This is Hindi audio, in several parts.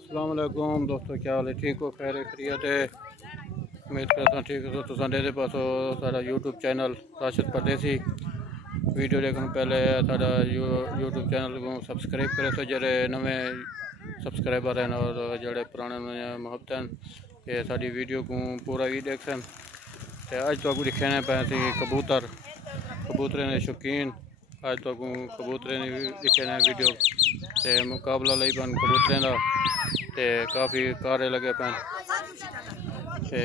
अस्सलाम वालेकुम दोस्तों, क्या हाल है? ठीक हो? खैर खैरियत है? उम्मीद करता हूँ ठीक है। तो संडे पासो सारा यूट्यूब चैनल राशिद परदेसी वीडियो देखने पहले सारा यूट्यूब चैनल को सब्सक्राइब करे तो जड़े नवे सब्सक्राइबर हैं और जड़े पुराने मोहब्बत हैं ये साड़ी वीडियो को पूरा ही देख सन। तो अज तो दिखाने पे कबूतरें ने शौकीन अज तो कबूतरें ने दिखाने वीडियो ते मुकाबला लई पन कबूतरें का ते काफ़ी कारे लगे पैन ते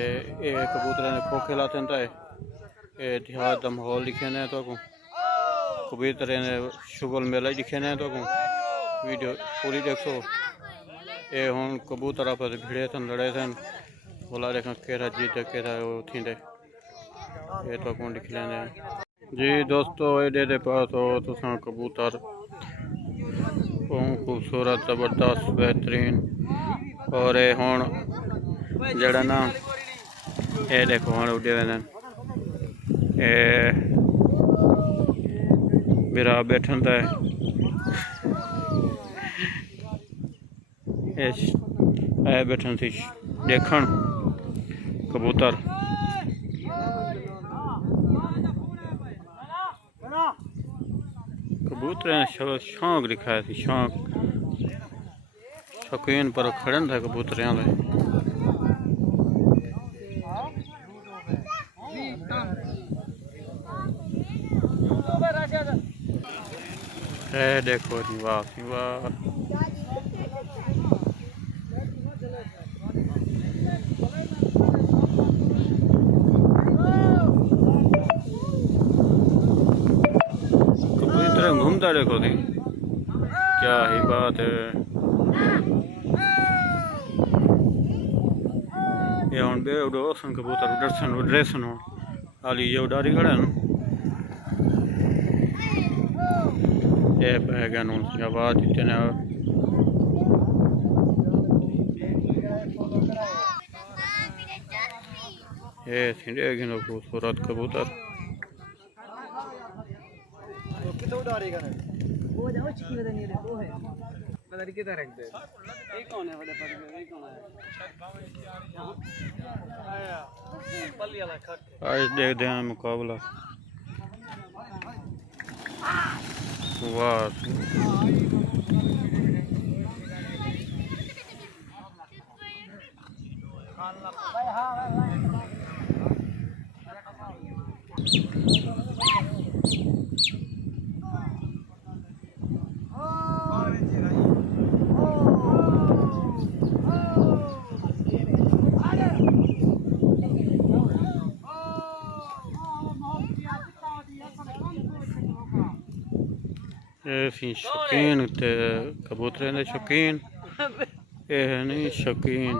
ये कबूतरें ने खोखे लाते हैं। ये देहात का माहौल दिखे ने तो कबूतरें ने शुगल मेला दिखे ने तो वीडियो पूरी देखो। ये हूँ कबूतर आपस भिड़े थे लड़े थे बोला देखा केरा जीते केरा थींदे ये तो कौन दिख लेने जी दोस्तों। ये पास हो तो कबूतर खूबसूरत ज़बरदस्त बेहतरीन और ये हूँ जड़ा ना ये देखो हूँ उड़े वे बिरा बैठन है बैठन थी देखन कबूतर कबूतर ने शौक दिखाया थी शौक शौकीन पर खड़न था कबूतर देखो जी वाह वाह। कबूतर घूमता देखो थी क्या ही बात है। ये हूँ बे उड़ोसन कबूतर उड़सन उड़रेसन हो हाली ये उड़ारी खड़ा है ये बैगन आवाज इतने ये थी खूबसूरत कबूतर आज देखते हैं मुकाबला वाह। शौकीन कबूतरें दे शौकीन ये नहीं शौकीन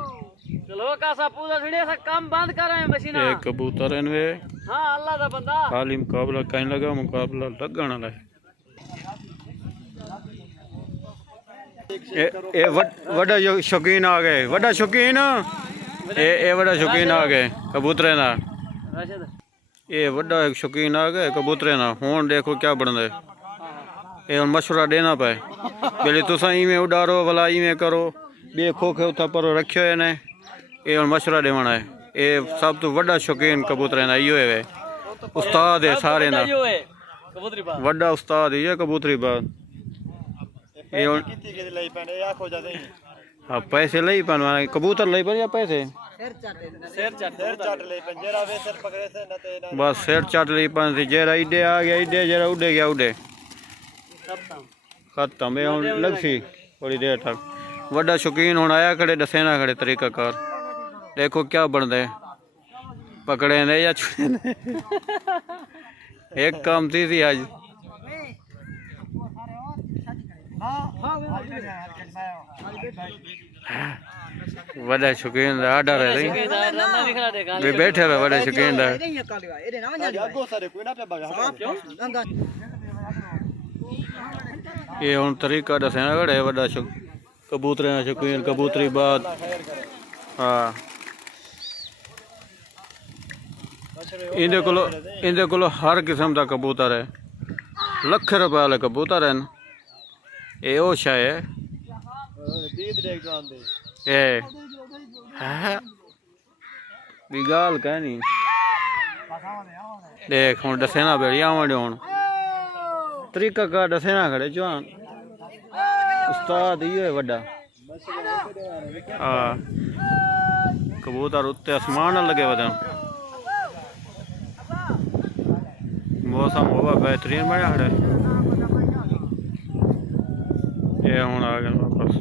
काम बंद कर कबूतर खाली मुकाबला कहीं लगा मुकाबला लगन वाला है। वड्डा शौकीन आ गए वड्डा शौकीन ये वड्डा शौकीन आ गए कबूतरें का ये वड्डा शौकीन आ गए कबूतरें का। हुण देखो क्या बनता है ये मशवरा देना पे पहले तुसा इवें उड़ारो भला इवें करो बे खोखे उथा पर रखियो है ने ये मशवरा देवना है। ये सब तो वड्डा शौकीन कबूतरें का इहो है उस्ताद है सारे ना वड्डा उस्ताद है ये कबूतरी बात हाँ पैसे लई पन कबूतर लई पन या पैसे बस सिर चट लई पन जरा इडे आ गया इडे जरा उड़े गया उड़े खत्म ये हूँ लगसी थोड़ी देर तक वड्डा शौकीन हूँ आया खड़े दसे ना खड़े तरीकाकार देखो क्या बनता है पकड़े ने या छुए ने एक काम थी आज वड्डा शौकीन आडर है बैठे रहे वड्डा शौकीन ये हूँ तरीका दसे ना खड़े वड्डा कबूतरें का शौकीन कबूतरी बात हाँ इंदे कोलो हर किस्म का कबूतर है लख रुपए वाले कबूतर हैं ये वो शाय है ए है बिगाल कहनी देख हुन दसे ना बेड़ी आवन हुन तरीका का दसे ना खड़े जवान उस्ताद ये वड्डा हां कबूतर उत्ते आसमान लगे वदन मौसम होगा बेहतरीन बना खड़े ये हुन आ गए वापस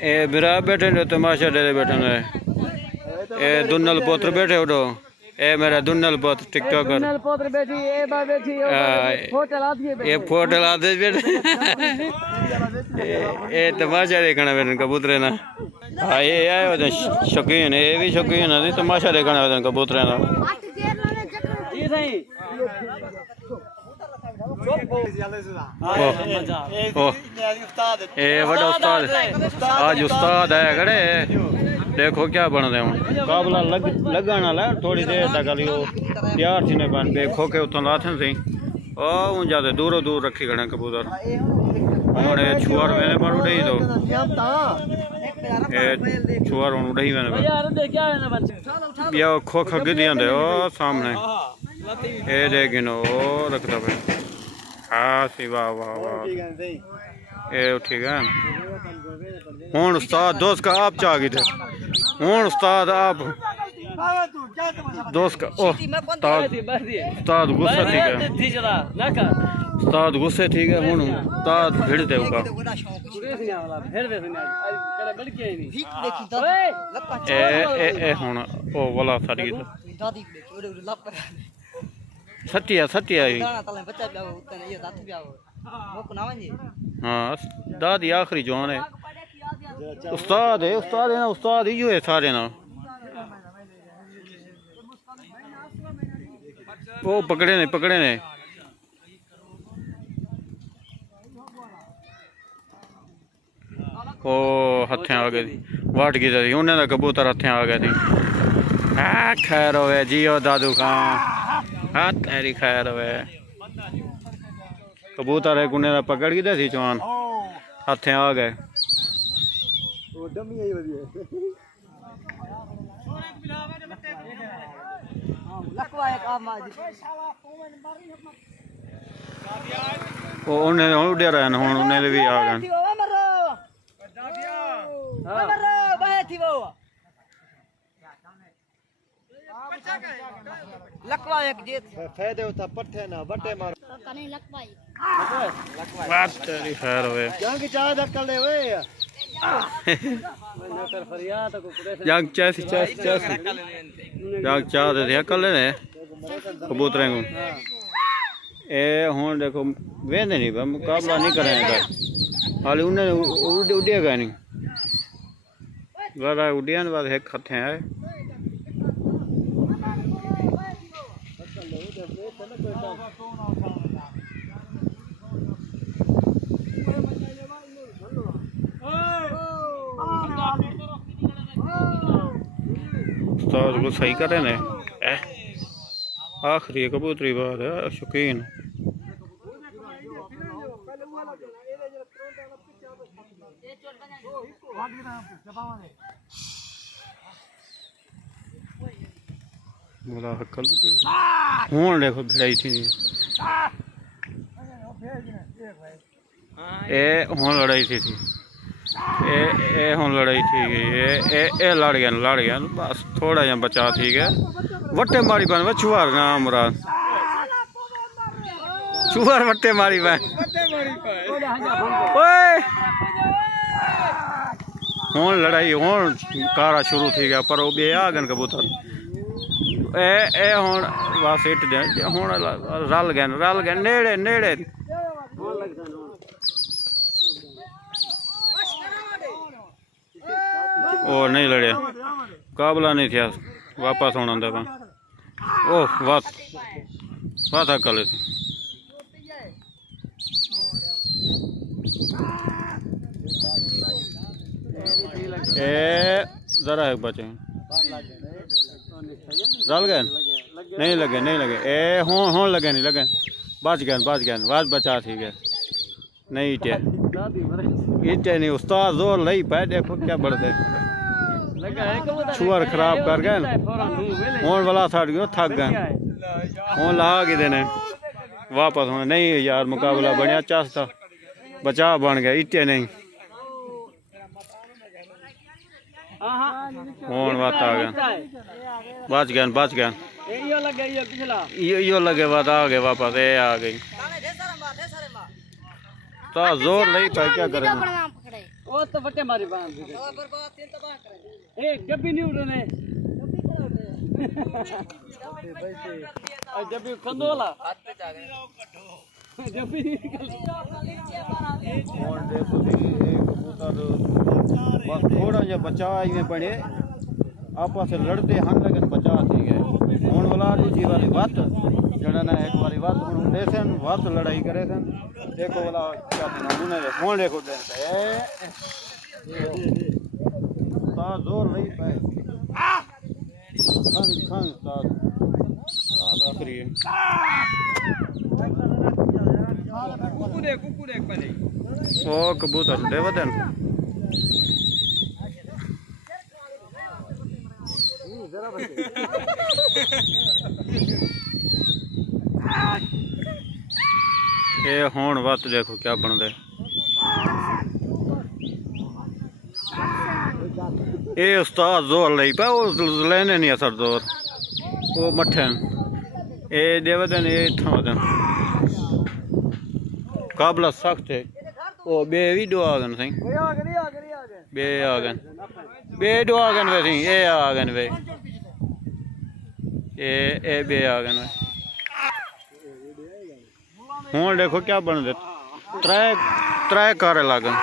ए बिरा बैठे ने तमाशा दे बैठे ने ए दुन्नल पुत्र बैठे उडो ए मेरा दुन्नल पुत्र टिकटॉकर दुन्नल पुत्र बैठी ए बा बैठी फोटो ला दिए ए फोटो ला दे बैठे ए तमाशा देखना बैठे कबूतर ना हां ये आयो तो शौकीन है भी शौकीन है तमाशा देखना बैठे कबूतर ना जी सही बड़ा उस्ताद आज उस्ताद है खड़े देखो क्या बन रहे हूँ काबला लगाना ला थोड़ी देर तक तैयार थी ने बन देखो के उतों लाथन सी ओ ज्यादा दूरों दूर रखी खड़े कबूतर हमारे छुआर मैंने पर उड़े तो छुआर हूँ उड़े मैंने या खो खग दी आंदे ओ सामने ए देखिन ओ रखता पे हाँ सी वाह वाह वाह ए ठीक है हूँ उस्ताद दोस्त का आप चाह गए थे हूँ उस्ताद आप दोस्त का ओह उस्ताद गुस्सा ठीक है उस्ताद गुस्से ठीक है हूँ उस्ताद भिड़ दे उका ए हूँ ओ वाला साड़ी सत्या सत्या हाँ दादी आखिरी जवान है उस्ताद है ना उस्ताद ही है सारे ना वो पकड़े ने ओ हथे आ गए वाट की थी उन्हें तो कबूतर हथे आ गए थी खैर होवे जियो दादू खां हाँ तेरी खैर होवे कबूतर है कुने दा पकड़ के सी जवान हथे आ गए उन्हें उड़े रहे हुण उन्हें भी आ गए लकवा एक जीत फायदे होता पट्टे ना बट्टे मारो कने लकवाई बात तेरी खैर होवे जंग चाह धक्का ले ओए नौकर फरियाद को कुड़े जंग चैसी जंग चाह दे कर ले कबूतरें को ए हुन देखो वेंदे नहीं मुकाबला नहीं करेंगे हाल उन्हें उड़ेगा नहीं वाला उड़िया ने बाद एक हथे है उस्ताद को सही करे ने आखिरी कबूतरी बात है शौकीन बोला कल हूँ देखो भिड़ाई थी ए हूँ लड़ाई थी ए हूँ लड़ाई थी ए लड़ गया बस थोड़ा जहा बचा थी गया वट्टे मारी बन छुआर ना मुराद छुआर वट्टे मारी बन हूँ लड़ाई हूँ कारा शुरू थी गया पर वो बे आ गए कबूतर ए हूँ बस इट हूँ रल गए नेड़े नेड़े और नहीं लड़े काबला नहीं था वापस होना था ओह बात कर लेते ए जरा एक बचे रल गए नहीं लगे नहीं लगे ए हों लगे नहीं लगे बच गए बचा ठीक है नहीं इटे नहीं उस्ताद जोर लई पाए देखो क्या बढ़ते छुअर खराब कर गए हूँ वाला थट गयो थक गए हूँ ला के देने वापस होने नहीं यार मुकाबला बनया चास था बचा बन गया इटे नहीं हूँ बात आ गया बच गया यो लगे बात आ गए वापस ए आ गई तो जोर नहीं पाए क्या करें वो तो फटे मारी बांध दी बर्बाद तीन तो बांध करे ए जब्बी नहीं उड़ने जब्बी कंदोला हाथ पे जा गए जब्बी और देखो कबूतर बस थोड़ा जा बचा में पड़े आपस से लड़ते हन लगन बचा थी गए हुन वाला दूसरी वाली बात जड़ा ना एक वाली बात हुन देसन बात लड़ाई करे सन देखो वाला क्या नमूने फोन देखो दे ता जोर नहीं पाए खंग ता आखिरी कुकू देख पहले ओ कबूतर दे वदन ये हुण वत देखो क्या बनता है ये उस्ताद जोर लई पे लेने नहीं असर जोर वो मठन ये देवदन ये इतना वदन काबला सख्त है वो बे भी दो आ गए सही बे आ गए बे दो आ गए वे सही ये आ गए वे ये बे आ गए वे हूँ देखो क्या बन दे त्रै कारे लागन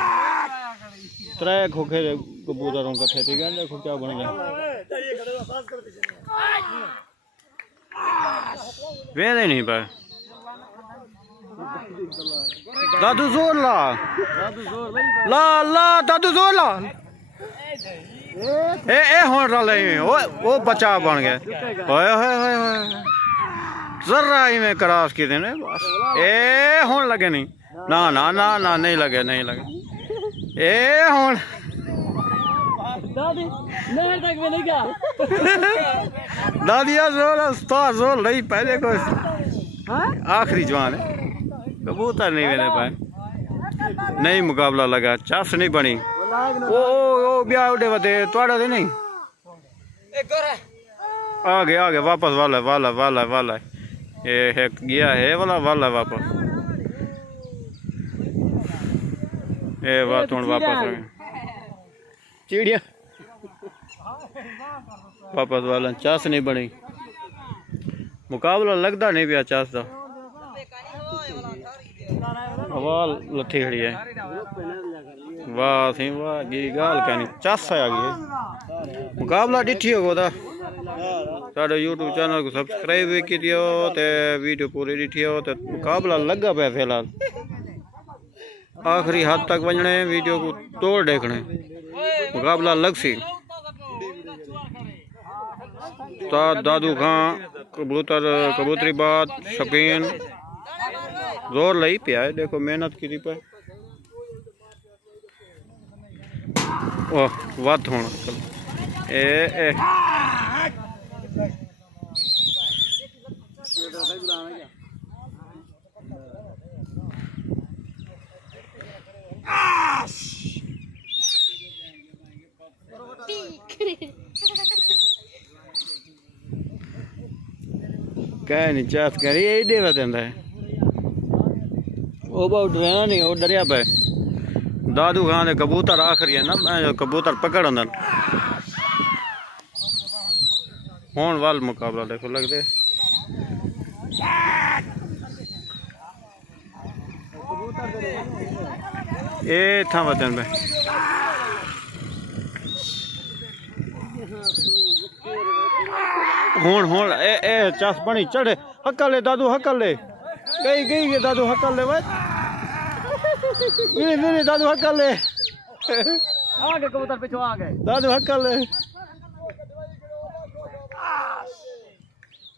त्रै खोखे कबूतरों कट्ठे ठीक है देखो क्या बन गया वेदे नहीं पाए दादू जोर ला दादू जोर ला ए होन रले वो बचा बन गया होए होए होए होए जरा ही में क्रॉस की देने बस ए होन लगे नहीं ना ना ना ना नहीं लगे ए होन दादिया जोर उस्ताद जोर नहीं पहले को आखिरी जवान है कबूतर नहीं मैंने पाए नहीं मुकाबला लगा चास नहीं बनी ओ ब्याह उड़े वते तोड़ा दे नहीं आगे वापस वाला ये है गया है वाला वापस ये बात हूँ वापस आ गए चिड़िया वापस वाला चास नहीं बनी मुकाबला लगता नहीं पिया चास का वाल लथी खड़ी है वाह सी वाह गी गाल कहनी चास आ गई मुकाबला डिठी होगा साढ़े यूट्यूब चैनल को सब्सक्राइब भी की दियो ते वीडियो पूरी डिठी हो तो मुकाबला लगा पे फिलहाल आखिरी हद तक वजने वीडियो को तोड़ देखने मुकाबला लग सी दादू खां कबूतरी बात शौकीन जोर लई पे आए देखो मेहनत की पे ओह वात होना ए कह नहीं चास करी यही देवा देता है वो बहुत डरना नहीं वो डरिया पे दादू खान दे कबूतर आखिरी है ना मैं कबूतर पकड़ अंदर होन वाल मुकाबला देखो लगते ए था वतन में हुन ए चास पानी चढ़े हक्का ले दादू हक्का ले गई दादू हक्का ले मेरे दादू हक्का ले आगे कबूतर पिछो आ गए दादू हक्कल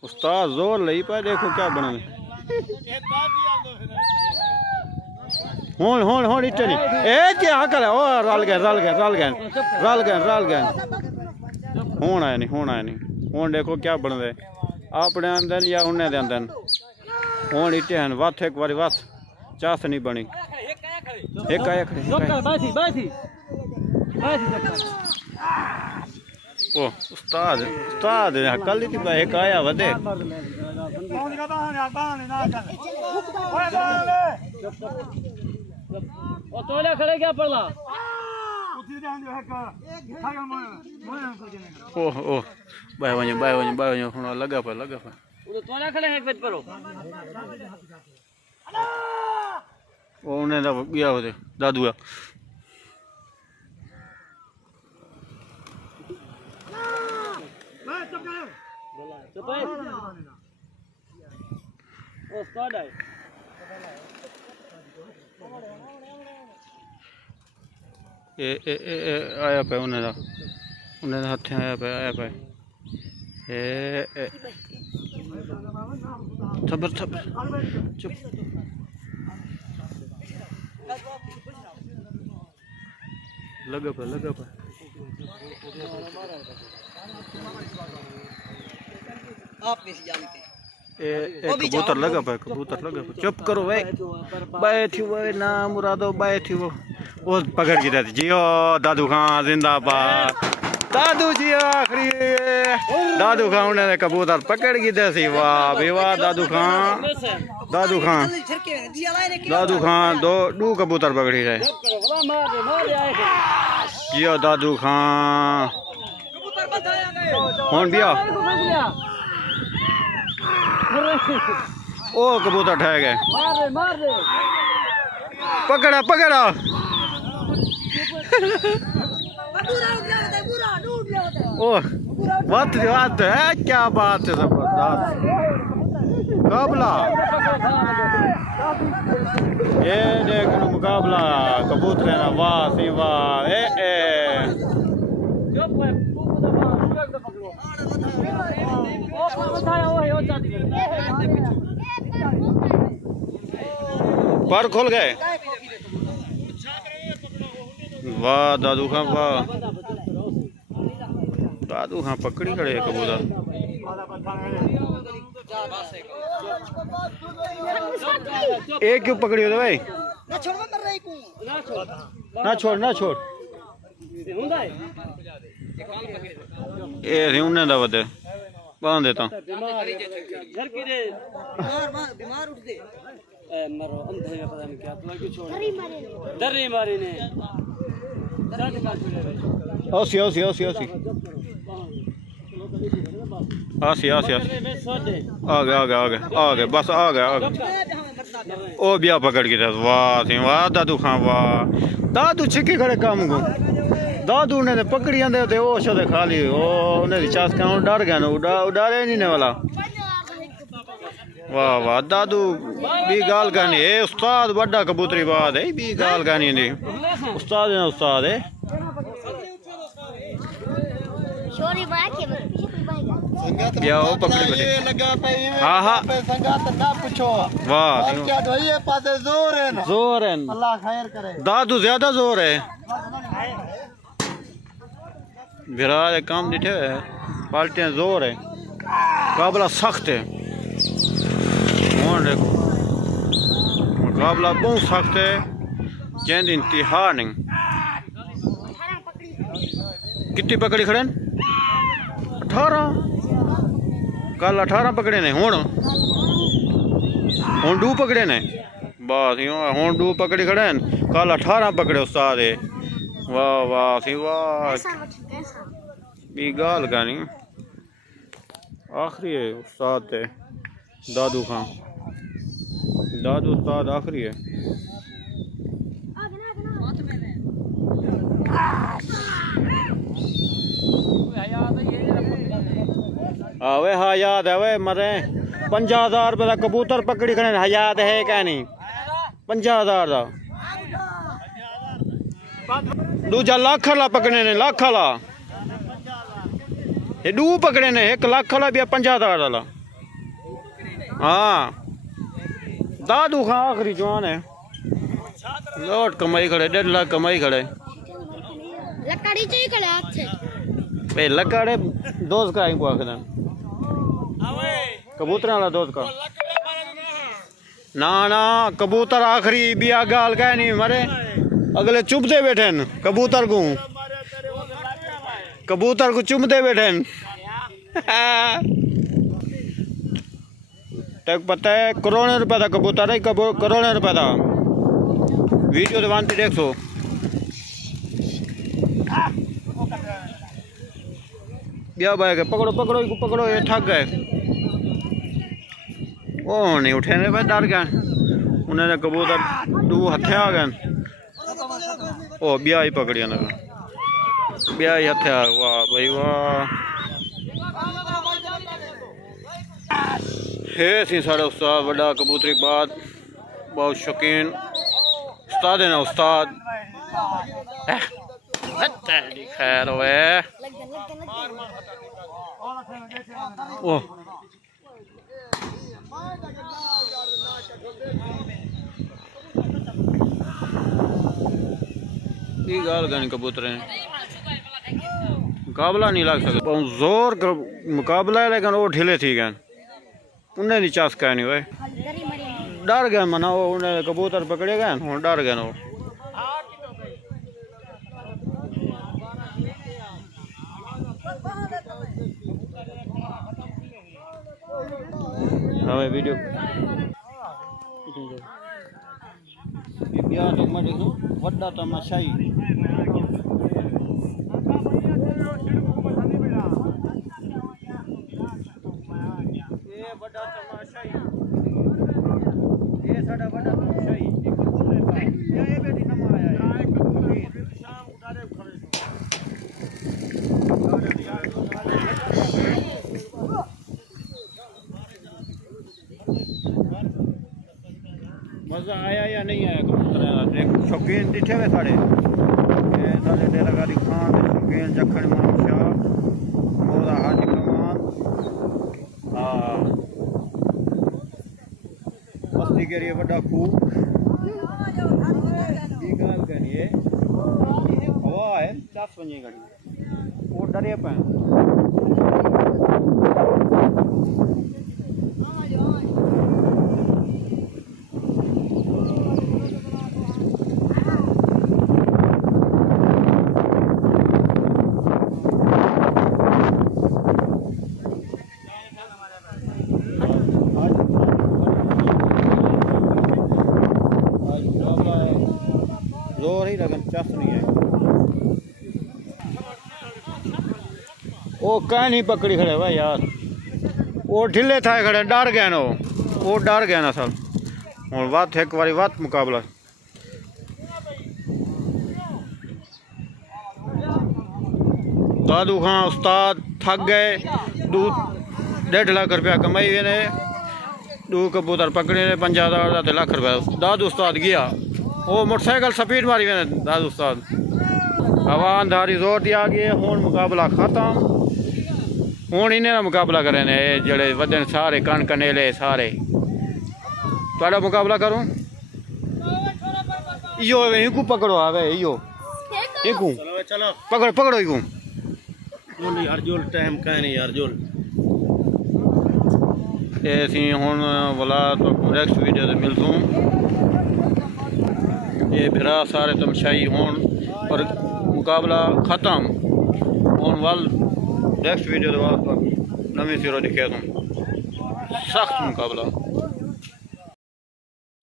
उस्ताद जोर लई पा देखो क्या बना हुन हुन हुन इट्टे नहीं ए क्या हक्कल है ओ रल गए हुन आया नहीं हुन देखो क्या बन दे अपने अंदर या उन्हें दे अंदर हुन इट्टे हैं वथ एक बारी वथ चास नहीं बनी एक आया खड़े बासी ओ उस्ताद हक्कल दी थी एक आया वदे ओ तोले खड़े क्या पड़ला ओ बाय वने हुन लगा पे वो तोले खड़े एक बज परो ओ उन्हें दा गया होते दादू चुप है ओ स्टार्ट है ए आया पे उन्हें दा हाथे आया पे ए सबर चुप लगा पे आप नहीं जानते कबूतर लगा पे चुप करो भाई बैठी वो ना मुरादो बैठी वो पकड़ की रहती जियो दादू खां जिंदाबाद दादू जी आखिरी दादू खां उन्हें कबूतर पकड़ की दे वाह भी वाह दादू खां दो कबूतर पकड़ी रहे जियो दादू खां हुन बिया ओ कबूतर ठह गए पकड़ा ओ बात है क्या बात है जबरदस्त मुकाबला ये देख मुकाबला कबूतर ना वाह सी वाह पर खोल गए वाह दादू खां पकड़ी खड़े कबूतर एक क्यों पकड़ी हो भाई ना छोड़ ए उन्हें दा वदे बांध देता बीमार उठ दे मरो अंधे में पता नहीं क्या तो क्यों छोड़ डरी मारी ने ओसी आ गए बस आ गए ओ बिया पकड़ के वाह दादू खां वाह दादू छिकी खड़े काम को दादू ने पकड़ी आंदे ते ओ शो खाली ओ उन्हें चास का डर गया ना उड़ारे नहीं ने वाला वाह दादू बी गाल कहनी ए उस्ताद बड़ा कबूतरी बात है बी गाल कहनी नहीं उस्ताद है क्या वो पकड़ी बड़ी लगा पे हाँ पे संगात ना पूछो वाह क्या ढोइए पाते जोर है अल्लाह खैर करे दादू ज्यादा जोर है विराज काम दिखे पाल्टियां जोर है मुकाबला सख्त है देखो मुकाबला बहुत सख्त है चंद इंतहा नहीं कितनी पकड़ी खड़े 18 कल 18 पकड़े ने हुन डू पकड़े ने बस हुन डू पकड़ी खड़े कल 18 पकड़े उस्ताद वाह सी वाह बी गाल गानी आखिरी है उस्ताद ते दादू खां उस्ताद आखिरी है आवे हाँ याद है वे मरे 50,000 रुपये का कबूतर पकड़ी खड़े याद है क्या नहीं 50,000 का दूजा लाख वाला पकड़े ने, लाख वाला ये दू पकड़े ने, एक लाख वाला भी 50,000 वाला। हाँ दादू खां आखिरी जवान है, लौट कमाई खड़े, 1.5 लाख कमाई खड़े। लकड़ी चाहिए खड़े हाथ से भाई लकड़े दोस्त का इनको आखिर कबूतर वाला दोस्त का ना ना कबूतर आखिरी बिया गाल का नहीं मरे, अगले चुभते बैठे न कबूतर को चुभते बैठे न। तक पता है करोड़ों रुपए का कबूतर है, करोड़ों रुपए का। वीडियो तो वांती देख सो क्या भाई के पकड़ो पकड़ो इको पकड़ो, ये थक गए। ओ नहीं उठे ने भाई, डर गए उन्होंने, कबूतर दू हथे आ गए। ओ ब्याह ही पकड़िया ना, ब्याह ही हथे आ। वाह भाई वाह, है सी साढ़े उस्ताद बड़ा कबूतरी बात, बहुत शौकीन उस्ताद है ना उस्ताद। खैर हुए ओह गाल गए कबूतर मुकाबला नहीं लग सकता, बहुत जोर का मुकाबला है, लेकिन वो ढीले थी गए, उन्हें नहीं चस्का नहीं हुए, डर गए मना वो, उन्हें कबूतर पकड़े गए और डर गए वो। हमें वीडियो ब्याह तो मैं देखूं वड्डा तमाशाई, ये बड़ा तमाशाई, ये साडा बड़ा तमाशाई ये बेटी कमा आया है शाम उठारे खड़े मजा आया या नहीं आया कबूतर शौकीन दिखे हुए साढ़े डेरागारी खान शौकीन जखन इमाम शाह मोदा हाजी कमाल। हाँ बस्ती के लिए बड़ा खूब ये हवा है 10 बजे घड़ी वो डरे पे जोर ही लगन चस नहीं है। वो कहीं नहीं पकड़ी खड़े भाई यार, वो ढिले था खड़े, डर गए ना वो डर गए ना सब। और बात एक बारी बात मुकाबला दादू खां उस्ताद थक गए, 1.5 लाख रुपया कमाई हुए ने, 2 कबूतर पकड़े ने, 50,000 लाख रुपया। दादू उस्ताद गया वो मोटरसाइकिल स्पीड मारी हुए दादू उस्ताद, हवा अंधारी जोर दिया गया। हूँ मुकाबला खत्म, हूँ इन्हें मुकाबला करे ने जड़े वदन सारे कण कनेले सारे। थोड़ा मुकाबला करूँ इो इको पकड़ो आवे इो इको चलो पकड़ पकड़ो इको यार जोल टाइम का नहीं यार जोल ऐसी हूँ बोला तो नेक्स्ट वीडियो से मिलसूँ। ये फिर सारे तमशाई हों और मुकाबला ख़त्म होने वाल नेक्स्ट वीडियो के बाद नवी सिरों दिखे तुम सख्त मुकाबला।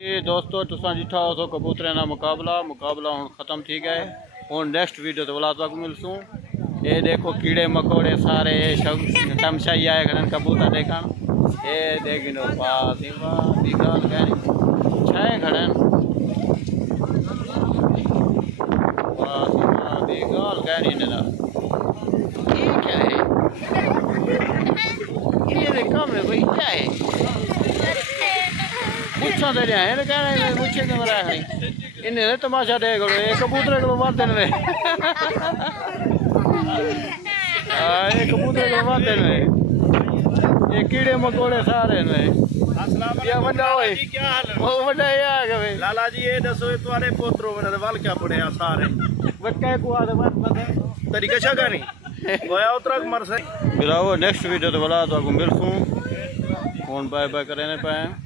ये दोस्तों तुसा जिठा हो तो कबूतरे ना मुकाबला हूँ ख़त्म थी गए। हूँ नेक्स्ट वीडियो तो बोला तक मिलसूँ। ये देखो कीड़े मकोड़े सारे तमशाई आए खड़न कबूतर देखा, ये देखो पास छः खड़न गाल कहनी ना क्या है इन्हें कम है भाई क्या है पूछा दे रहे हैं कहना पूछे तो मेरा है। इन्हें ने तमाशा देख लो एक कबूतर को वादन में एक कबूतर को वादन में ये कीड़े मकोड़े सारे ने या बड़ा होए क्या हाल है वो बड़ा ये आ गए लाला जी ये दसो तुम्हारे पोत्रो मेरे वाल क्या पड़े हैं सारे बच्चे को आदे मत तरीका छका नहीं गोया उतरा मर सही फिर आओ नेक्स्ट वीडियो तो बोला तो आपको मिलूं फोन बाय बाय करने पाए